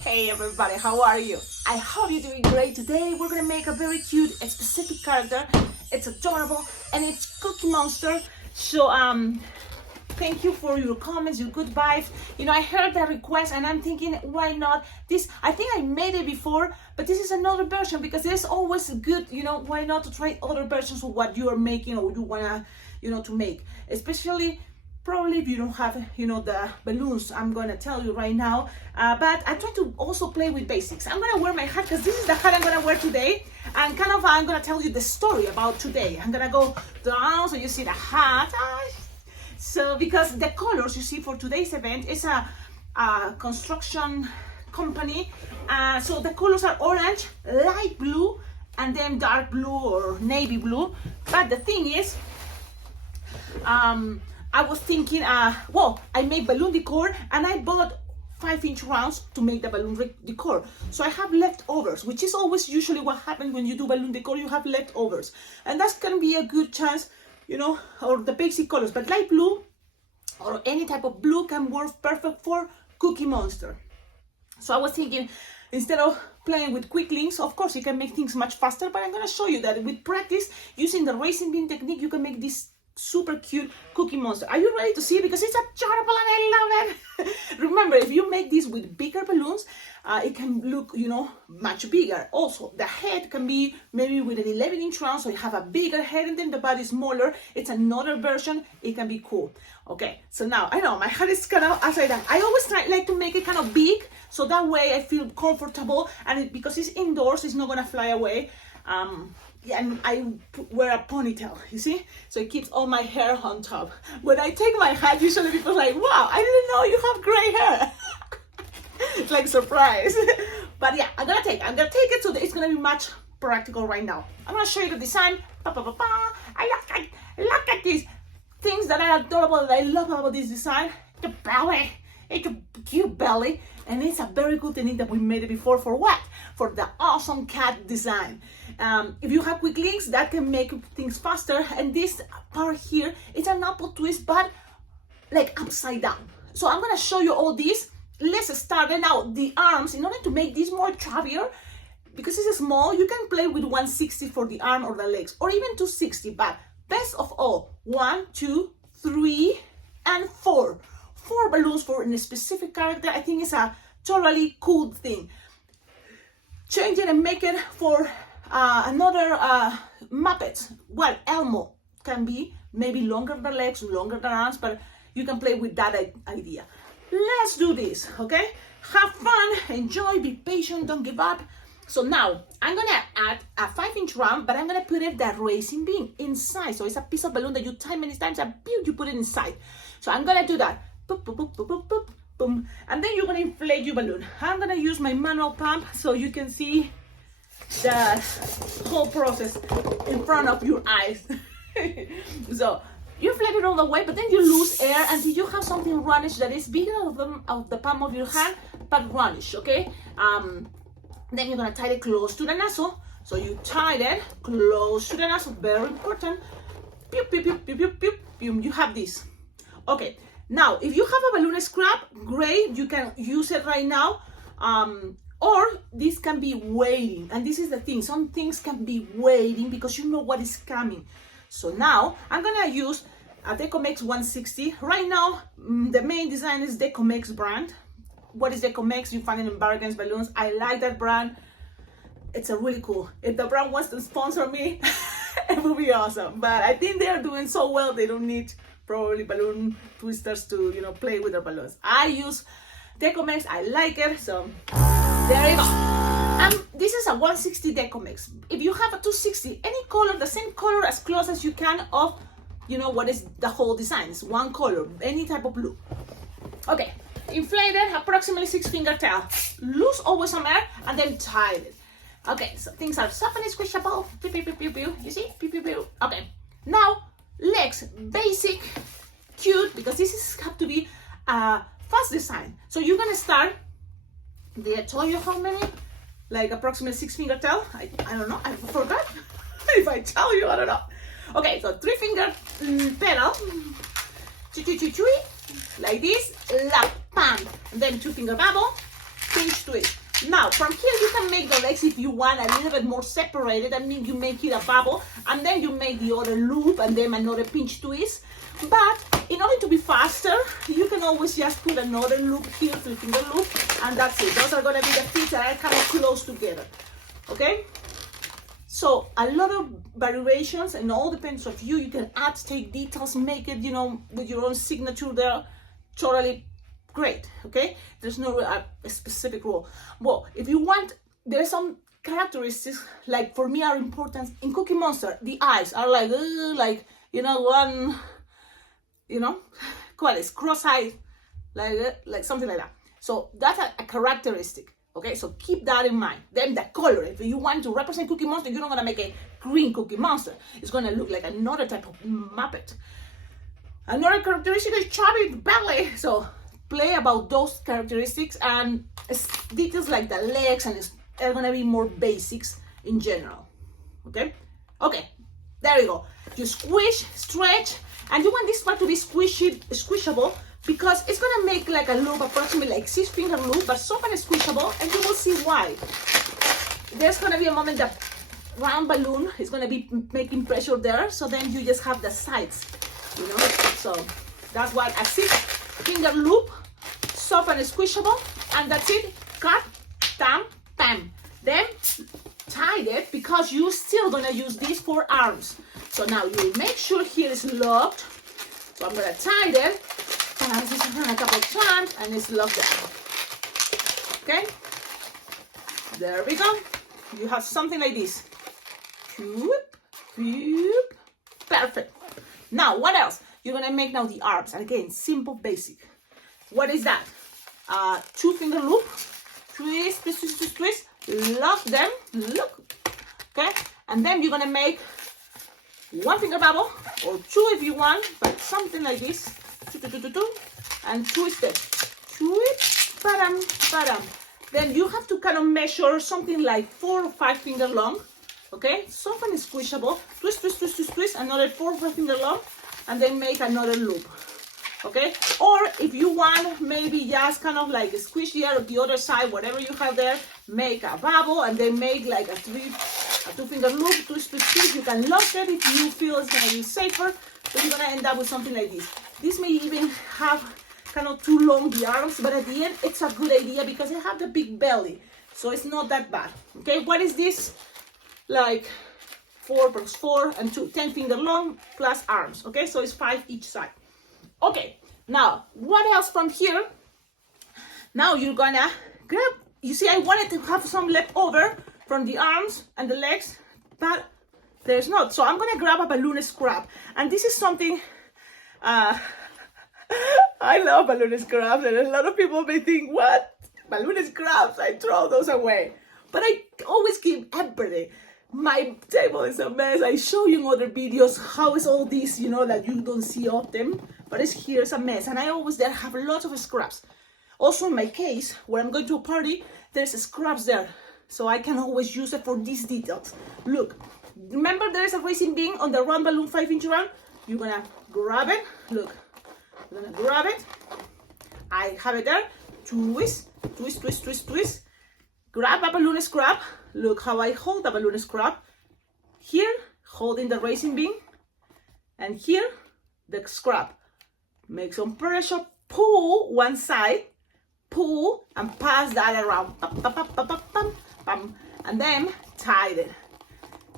Hey everybody, how are you? I hope you're doing great. Today we're gonna make a very cute, a specific character. It's adorable and it's Cookie Monster. So thank you for your comments, your good vibes. You know, I heard that request and I'm thinking, why not? This, I think I made it before, but this is another version because there's always good, you know, why not to try other versions of what you are making or you wanna, you know, to make. Especially probably if you don't have, you know, the balloons I'm gonna tell you right now, but I'm trying to also play with basics. I'm gonna wear my hat because this is the hat I'm gonna wear today, and kind of I'm gonna tell you the story about today. I'm gonna go down so you see the hat. So because the colors you see for today's event is a construction company, so the colors are orange, light blue, and then dark blue or navy blue. But the thing is, I was thinking, well, I made balloon decor and I bought 5-inch rounds to make the balloon decor. So I have leftovers, which is always usually what happens when you do balloon decor, you have leftovers. And that's gonna be a good chance, you know, or the basic colors, but light blue or any type of blue can work perfect for Cookie Monster. So I was thinking, instead of playing with quick links, of course you can make things much faster, but I'm gonna show you that with practice, using the racing bean technique, you can make this super cute Cookie Monster. Are you ready to see it? Because it's adorable and I love it. Remember, if you make this with bigger balloons, it can look, you know, much bigger. Also, the head can be maybe with an 11-inch round, so you have a bigger head and then the body smaller. It's another version. It can be cool. Okay, so now, I know my head is kind of upside down. I always like to make it kind of big, so that way I feel comfortable, and because it's indoors, it's not gonna fly away. And I wear a ponytail, you see? So it keeps all my hair on top. When I take my hat, usually people are like, wow, I didn't know you have gray hair. It's like a surprise. But yeah, I'm gonna take it so that it's gonna be much practical right now. I'm gonna show you the design. I look at these things that are adorable that I love about this design. The belly, it's a cute belly. And it's a very good technique that we made it before for what? For the awesome cat design. If you have quick links, that can make things faster. And this part here, it's an apple twist, but like upside down. So I'm gonna show you all this. Let's start. And now the arms, in order to make this more chubbier, because it's small, you can play with 160 for the arm or the legs, or even 260. But best of all, 1, 2, 3, and 4. 4 balloons for a specific character. I think it's a totally cool thing. Change it and make it for another Muppet. Well, Elmo can be maybe longer the legs, longer the arms, but you can play with that idea. Let's do this, okay? Have fun, enjoy, be patient, don't give up. So now I'm gonna add a 5-inch round, but I'm gonna put it that racing bean inside. So it's a piece of balloon that you tie many times and you put it inside. So I'm gonna do that. Boop, boop, boop, boop, boop, boop, boom. And then you're gonna inflate your balloon. I'm gonna use my manual pump so you can see the whole process in front of your eyes. So you inflate it all the way, but then you lose air until you have something roundish that is bigger of the palm of your hand, but roundish, okay? Then you're gonna tie it close to the nozzle. So you tie it close to the nozzle, very important. Pew, pew, pew, pew, pew, pew, pew. You have this. Okay. Now, if you have a balloon scrap, great, you can use it right now. Or this can be waiting. And this is the thing, some things can be waiting because you know what is coming. So now, I'm gonna use a Decomex 160. Right now, the main design is Decomex brand. What is Decomex? You find it in Bargains Balloons. I like that brand. It's a really cool. If the brand wants to sponsor me, it would be awesome. But I think they are doing so well, they don't need probably balloon twisters to, you know, play with their balloons. I use Decomex, I like it, so there you go. This is a 160 Decomex. If you have a 260, any color, the same color as close as you can of, you know, what is the whole design. It's one color, any type of blue. Okay, inflated, approximately 6-finger tail. Lose always some air and then tie it. Okay, so things are soft and squishable. Pew, pew, pew, pew, pew. You see? Pew, pew, pew. Okay, now legs, basic, cute, because this is have to be a fast design. So you're gonna start. Did I tell you how many? Like approximately 6-finger tail. I don't know. I forgot. If I tell you, I don't know. Okay, so 3-finger pedal. Like this. La pam. And then 2-finger bubble. pinch, twist. Now, from here, you can make the legs if you want a little bit more separated. I mean, you make it a bubble, and then you make the other loop, and then another pinch twist. But in order to be faster, you can always just put another loop here, 3-finger loop, and that's it. Those are gonna be the feet that are kind of close together, okay? So a lot of variations, and all depends on you. You can add, take details, make it, you know, with your own signature there. Totally great, okay? There's no specific rule. Well, if you want, there's some characteristics, like for me are important. In Cookie Monster, the eyes are like, you know, one, you know, cross-eyed, like something like that. So that's a characteristic, okay? So keep that in mind. Then the color, if you want to represent Cookie Monster, you're not gonna make a green Cookie Monster. It's gonna look like another type of Muppet. Another characteristic is chubby belly. So play about those characteristics, and details like the legs and are gonna be more basics in general, okay? Okay, there you go. You squish, stretch, and you want this part to be squishable, because it's gonna make like a loop, approximately like 6-finger loop, but soft and squishable, and you will see why. There's gonna be a moment that round balloon is gonna be making pressure there, so then you just have the sides, you know? So that's why a 6-finger loop, soft and squishable, and that's it. Cut, tam, pam. Then tie it, because you're still gonna use this for arms. So now you make sure here is locked. So I'm gonna tie them, a couple of times, and it's locked down. Okay? There we go. You have something like this. Whoop, whoop. Perfect. Now, what else? You're gonna make now the arms. And again, simple, basic. What is that? 2-finger loop. Twist, twist, twist, twist, twist. Lock them. Look. Okay? And then you're gonna make 1-finger bubble, or 2 if you want, but something like this. 2, 2, 2, 2, 2, and twist it. Twist, badam, badam. Then you have to kind of measure something like 4 or 5-finger long. Okay? Soft and squishable. Twist, twist, twist, twist, twist. Another 4 or 5-finger long, and then make another loop. Okay? Or if you want, maybe just kind of like squish the other side, whatever you have there, make a bubble, and then make like a 2-finger loop, twist, twist, twist. You can lock it if you feel it's gonna be safer, but you're gonna end up with something like this. This may even have kind of too long the arms, but at the end, it's a good idea because I have the big belly, so it's not that bad. Okay, what is this? Like 4 plus 4 and 2, 10-finger long plus arms. Okay, so it's 5 each side. Okay, now what else from here? Now you're gonna grab, you see I wanted to have some left over from the arms and the legs, but there's not. So I'm gonna grab a balloon scrap, and this is something, I love balloon scraps, and a lot of people may think, what? Balloon scraps, I throw those away. But I always keep everything. My table is a mess. I show you in other videos how is all this, you know, that you don't see often, but here's a mess, and I always there have lots of scraps. Also in my case, where I'm going to a party, there's scraps there, so I can always use it for these details. Look, remember there's a racing bean on the round balloon 5-inch round? You're gonna grab it, look, you're gonna grab it, I have it there, twist, twist, twist, twist, twist, grab a balloon scrap, look how I hold the balloon scrap, here, holding the racing bean, and here, the scrap, make some pressure, pull one side, pull, and pass that around, pam, pam, pam, pam, pam, pam, pam, and then tie it.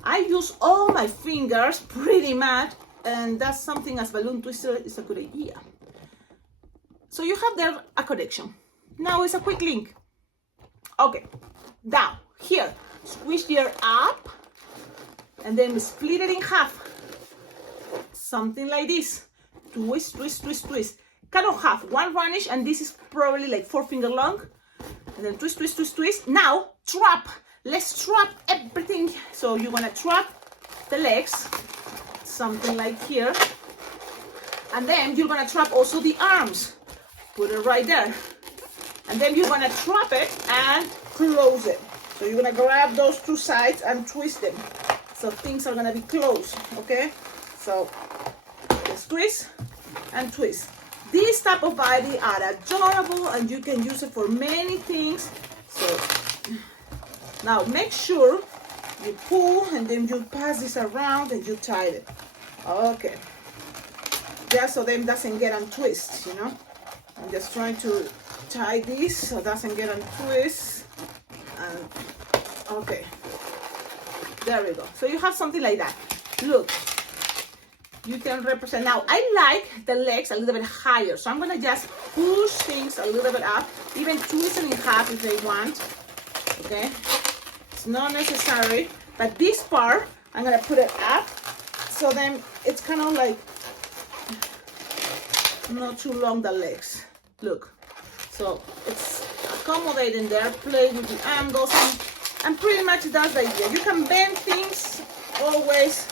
I use all my fingers pretty much, and that's something as balloon twister is a good idea. So you have there a connection. Now it's a quick link. Okay, now here, squish the air up, and then split it in half. Something like this. Twist, twist, twist, twist. Kind of half, one varnish, and this is probably like 4-finger long. And then twist, twist, twist, twist. Now, trap. Let's trap everything. So you're gonna trap the legs, something like here. And then you're gonna trap also the arms. Put it right there. And then you're gonna trap it and close it. So you're gonna grab those 2 sides and twist them. So things are gonna be closed, okay? So squeeze and twist. These type of body are adorable, and you can use it for many things. So now make sure you pull and then you pass this around and you tie it. Okay. Just so them doesn't get untwist, you know. I'm just trying to tie this so it doesn't get untwist. And okay. There we go. So you have something like that. Look. You can represent. Now, I like the legs a little bit higher. So I'm going to just push things a little bit up. Even twist it in half if they want. Okay. It's not necessary. But this part, I'm going to put it up. So then it's kind of like not too long, the legs. Look. So it's accommodating there. Play with the angles. And pretty much that's the idea. You can bend things always.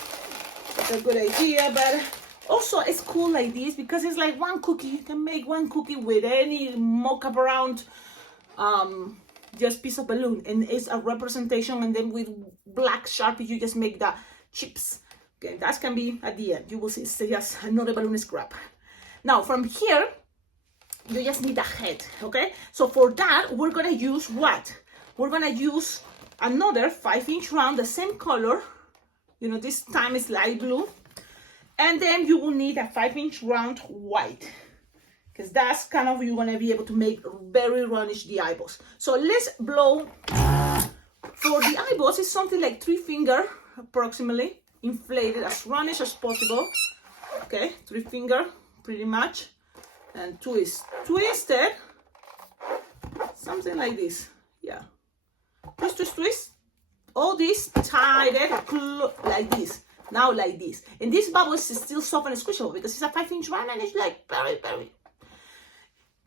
It's a good idea, but also it's cool like this because it's like one cookie. You can make one cookie with any mock-up around just piece of balloon, and it's a representation, and then with black Sharpie you just make the chips. Okay, that can be at the end. You will see it's just another balloon scrap. Now from here you just need a head. Okay, so for that we're gonna use what? We're gonna use another 5-inch round, the same color. You know, this time is light blue. And then you will need a 5-inch round white. Because that's kind of, you're going to be able to make very roundish the eyeballs. So let's blow. For the eyeballs, it's something like 3 finger approximately. Inflated as roundish as possible. Okay, 3 finger pretty much. And twist. Twisted. Something like this. Yeah. Twist, twist, twist. All this tied it like this. Now like this. And this bubble is still soft and squishable because it's a 5-inch round and it's like very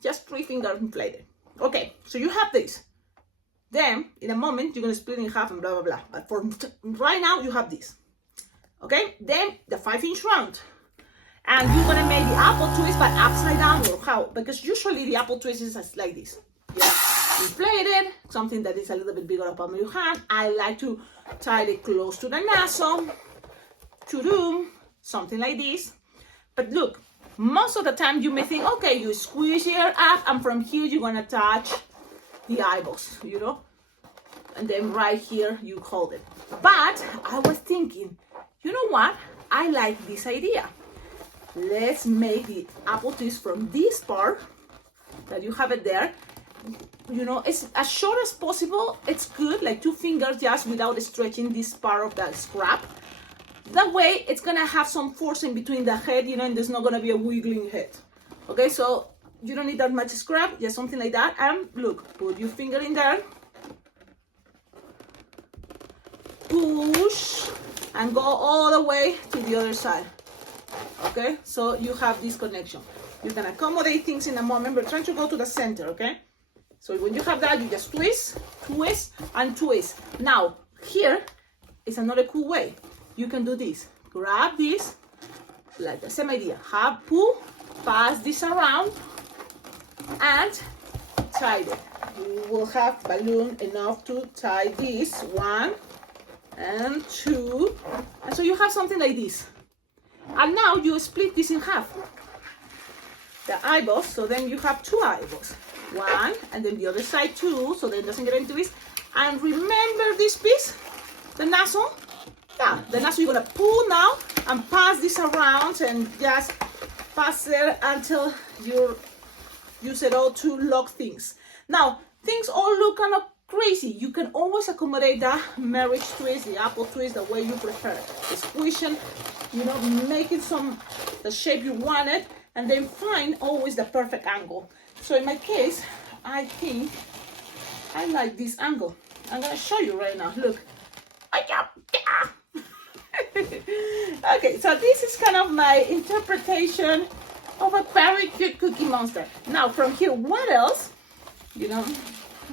just 3 finger inflated. Okay, so you have this. Then in a moment you're gonna split it in half and blah blah blah. But for right now you have this. Okay, then the 5-inch round. And you're gonna make the apple twist but upside down, or how? Because usually the apple twist is like this. Yeah. Inflated, something that is a little bit bigger upon your hand. I like to tie it close to the nozzle, to do something like this. But look, most of the time you may think, okay, you squeeze here up, and from here you're gonna touch the eyeballs, you know, and then right here you hold it. But I was thinking, you know what? I like this idea. Let's make the apple twist from this part that you have it there. You know, it's as short as possible. It's good, like 2 fingers, just without stretching this part of the scrap. That way it's gonna have some force in between the head, you know, and there's not gonna be a wiggling head. Okay, so you don't need that much scrap, just something like that. And look, put your finger in there, push, and go all the way to the other side. Okay, so you have this connection. You can accommodate things in a moment. We're trying to go to the center, okay? So when you have that, you just twist, twist, and twist. Now, here is another cool way. You can do this. Grab this, like the same idea. Pull, pass this around, and tie it. You will have balloon enough to tie this. 1 and 2. And so you have something like this. And now you split this in half. The eyeballs, so then you have 2 eyeballs. 1, and then the other side 2, so then it doesn't get into this. And remember this piece, the nozzle? Yeah, the nozzle you're gonna pull now and pass this around and just pass it until you use it all to lock things. Now, things all look kind of crazy. You can always accommodate the marriage twist, the apple twist, the way you prefer. The squishing, you know, make it the shape you want it, and then find always the perfect angle. So in my case, I think I like this angle. I'm gonna show you right now. Look. Okay, so this is kind of my interpretation of a very cute Cookie Monster. Now from here, what else? You know,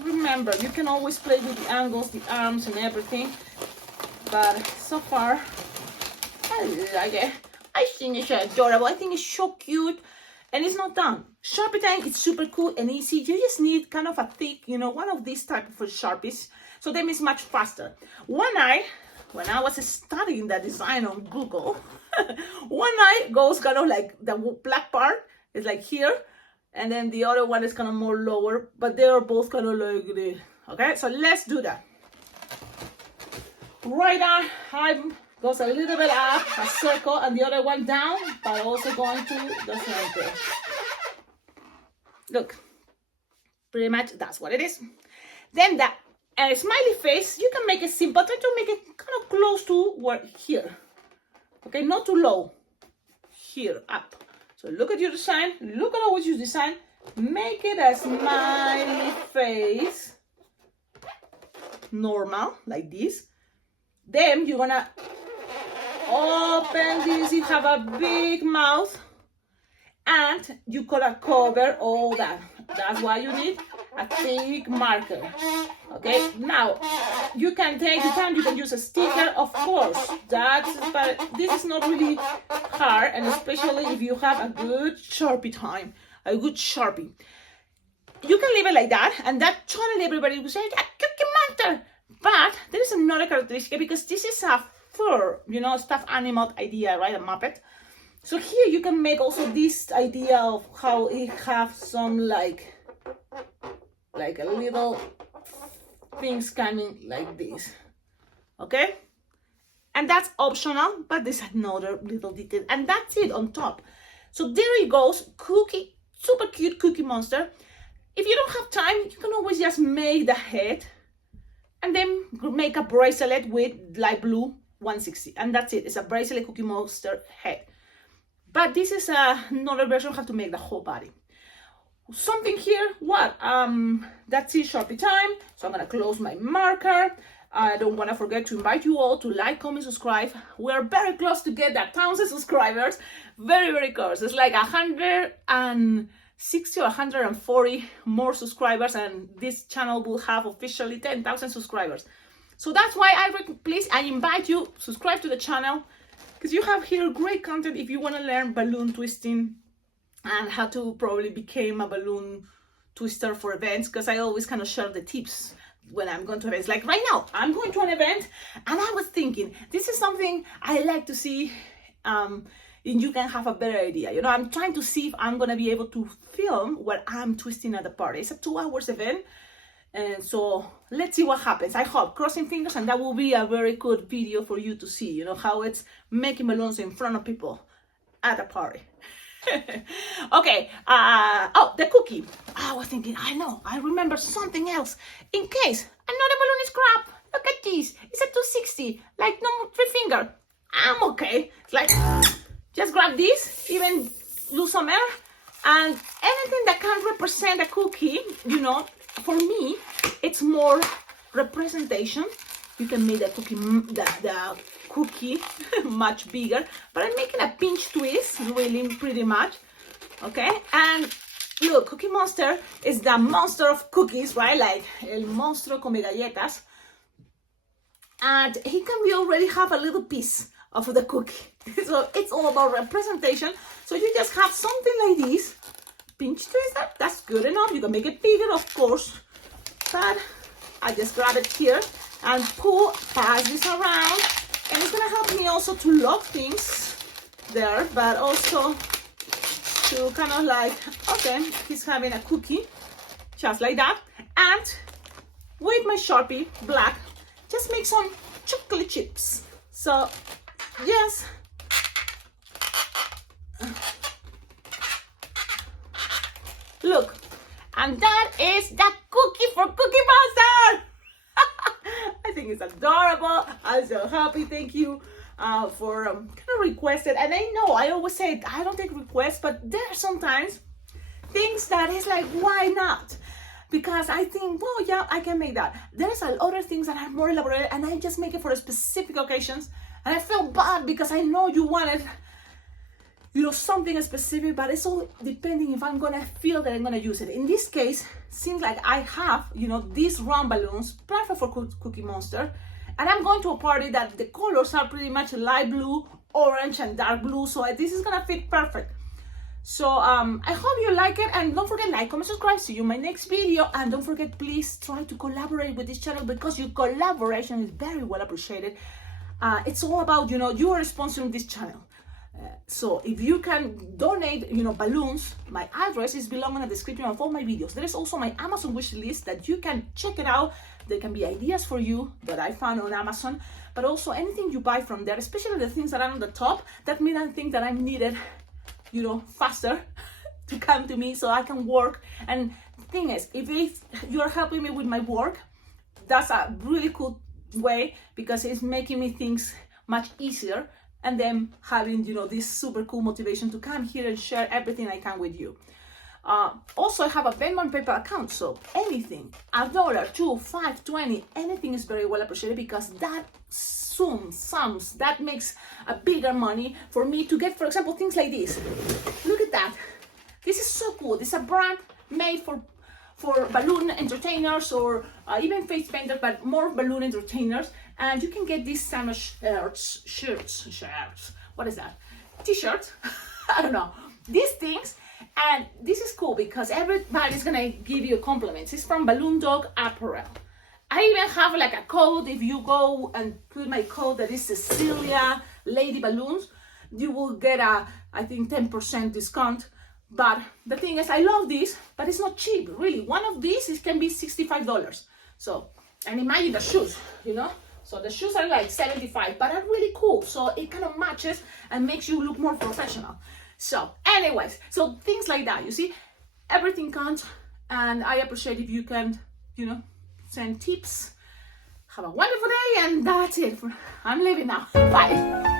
remember, you can always play with the angles, the arms, and everything. But so far, I like it. I think it's adorable. I think it's so cute. And it's not done. Sharpie time, it's super cool and easy. You just need kind of a thick, you know, one of these type of Sharpies. So then it's much faster. One eye, when I was studying the design on Google, one eye goes kind of like the black part is like here. And then the other one is kind of more lower. But they are both kind of like Okay, so let's do that. Right now, I goes a little bit up, a circle, and the other one down, but also going to the center. Look, pretty much that's what it is. Then that smiley face, you can make it simple. Try to make it kind of close to where here. Okay, not too low. Here, up. So look at your design. Look at what you design. Make it a smiley face. Normal, like this. Then you're gonna open this. You have a big mouth. And you gotta cover all that. That's why you need a thick marker. Okay, now you can take the time, you can use a sticker, of course. But this is not really hard, and especially if you have a good Sharpie time, a good Sharpie. You can leave it like that, and that totally everybody will say, yeah, Cookie Monster. But there is another characteristic, because this is a fur, stuffed animal idea, right? A Muppet. So here you can make also this idea of how it have some like a little things coming like this, okay? And that's optional, but there's another little detail, and that's it on top. So there it goes, Cookie, super cute Cookie Monster. If you don't have time, you can always just make the head and then make a bracelet with light blue 160, and that's it. It's a bracelet Cookie Monster head. But this is another version. Have to make the whole body. Something here, what? That's it, Sharpie time. So I'm gonna close my marker. I don't wanna forget to invite you all to like, comment, subscribe. We're very close to get that 1,000 subscribers. Very, very close. It's like 160 or 140 more subscribers, and this channel will have officially 10,000 subscribers. So that's why I invite you, subscribe to the channel, because you have here great content if you want to learn balloon twisting and how to probably become a balloon twister for events, because I always kind of share the tips when I'm going to events. Like right now, I'm going to an event, and I was thinking, this is something I like to see, and you can have a better idea. I'm trying to see if I'm going to be able to film what I'm twisting at the party. It's a 2 hours event. And so let's see what happens. I hope, crossing fingers, and that will be a very good video for you to see, how it's making balloons in front of people at a party. Okay, the cookie. I was thinking, I remember something else. In case another balloon is crap, look at this. It's a 260, like no 3 finger. I'm okay. It's like, just grab this, even lose some air, and anything that can represent a cookie, for me, it's more representation. You can make the cookie much bigger, but I'm making a pinch twist, really, pretty much. Okay, and look, Cookie Monster is the monster of cookies, right? Like el monstruo come galletas, and he can already have a little piece of the cookie. So it's all about representation. So you just have something like this. Pinch twist, that's good enough. You can make it bigger, of course, but I just grab it here and pass this around, and it's gonna help me also to lock things there, but also to kind of like, okay, he's having a cookie, just like that. And with my Sharpie black, just make some chocolate chips. So yes, look, and that is the cookie for Cookie Monster. I think it's adorable. I'm so happy. Thank you for kind of requested. And I know I always say I don't take requests, but there are sometimes things that is like, why not? Because I think, well, yeah, I can make that. There's other things that are more elaborate, and I just make it for specific occasions. And I feel bad because I know you wanted, something specific, but it's all depending if I'm gonna feel that I'm gonna use it. In this case, seems like I have, these round balloons, perfect for Cookie Monster. And I'm going to a party that the colors are pretty much light blue, orange, and dark blue. So this is gonna fit perfect. So I hope you like it, and don't forget, like, comment, subscribe. See you in my next video. And don't forget, please try to collaborate with this channel, because your collaboration is very well appreciated. It's all about, you are sponsoring this channel. So if you can donate, balloons, my address is below in the description of all my videos. There is also my Amazon wish list that you can check it out. There can be ideas for you that I found on Amazon, but also anything you buy from there, especially the things that are on the top, that mean I think that I'm needed, faster to come to me so I can work. And the thing is, if you're helping me with my work, that's a really cool way, because it's making me things much easier, and then having this super cool motivation to come here and share everything I can with you. Also, I have a Venmo and PayPal account, so anything, $1, $2, $5, $20, anything is very well appreciated, because that sums, that makes a bigger money for me to get, for example, things like this. Look at that. This is so cool. This is a brand made for balloon entertainers, or even face painters, but more balloon entertainers. And you can get these summer shirts, what is that? T-shirts, I don't know, these things. And this is cool because everybody's gonna give you compliments. It's from Balloon Dog Apparel. I even have like a code. If you go and put my code, that is Cecilia Lady Balloons, you will get I think 10% discount. But the thing is, I love this, but it's not cheap, really. One of these can be $65. So, and imagine the shoes, So the shoes are like $75, but are really cool. So it kind of matches and makes you look more professional. So anyways, so things like that, you see, everything counts. And I appreciate if you can, send tips. Have a wonderful day, and that's it. I'm leaving now. Bye.